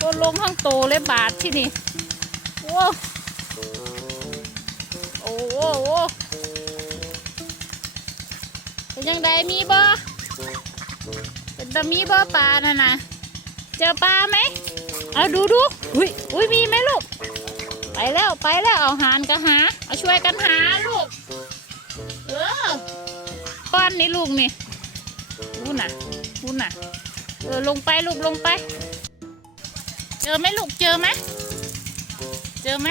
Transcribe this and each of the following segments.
ตัวลงข้างโตเลยบาทที่นี่ โอ้โอ้โอ้โอเป็นยังไงมีบ่เป็นตามีบ่ปลาน่ะนะเจอปลาไหมเอาดูดูอุ้ยอุ้ยมีไหมลูก ไปแล้วไปแล้วเอาหานก็หา เอาช่วยกันหาลูก เออก้อนนี่ลูกนี่อู้น่ะอู้น่ะ เออลงไปลูกลงไป เจอไหมลูกเจอไหมเจอไหม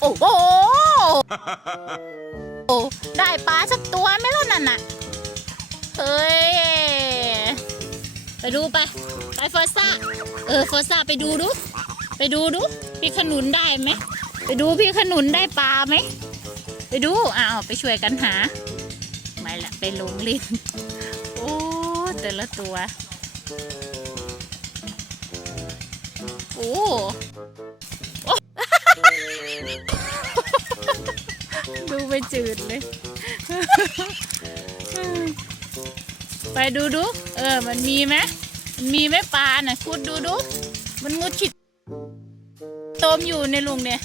โอ้โหโอ้ได้ปลาสักตัวไหมล่ะนั่นน่ะเฮ้ยไปดูไปไปเฟอร์ซ่าเออเฟอร์ซ่าไปดูดู ไปดูดูพี่ขนุนได้ไหมไปดูพี่ขนุนได้ปลาไหมไปดูอ้าวไปช่วยกันหาไม่ละไปลงลิ้น แต่ละตัว โอ้โอดูไปจืดเลย ไปดูดู เออ มันมีไหมมันมีไหมปลาน่ะคุดดูดู มันมุดฉิดโตมอยู่ในลุงเนี่ย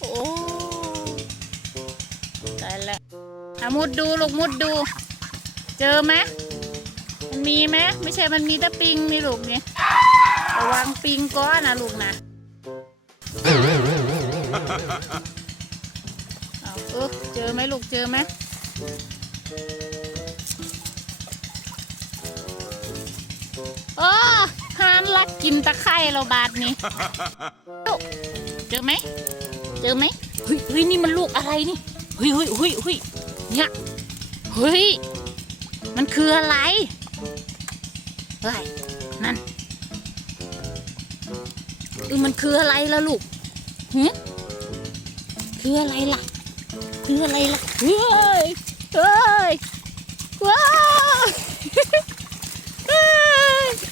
โอ้ตายแล้วอะมุดดูลูกมุดดู เจอไหม มีไหมไม่ใช่มันมีแต่ปิงนี่ลูกนี่ระวังปิงก้อนนะลูกนะเอาเออเจอไหมลูกเจอไหมโอ้ฮานลักกินตะไคร่เราบาดนี้เจอไหมเจอไหมเฮ้ยเฮ้ยนี่มันลูกอะไรนี่เฮ้ยเฮ้ยเฮ้ยเฮ้ยเนี่ยเฮ้ยมันคืออะไร ฮ้ยนั่นเออมันคืออะไรล่ะลูกหืคืออะไรล่ะ คืออะไรล่ะเฮ้ยเฮ้ย